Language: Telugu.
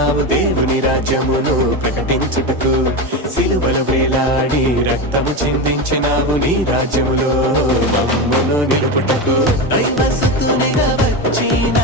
వచ్చినావు దేవుని రాజ్యమును ప్రకటించుటకు సిలువలు వేలాడి రక్తము చిందించినావు నీ రాజ్యములో మమ్మును నిలుపుటకు దైవ సుతునిగా వచ్చిన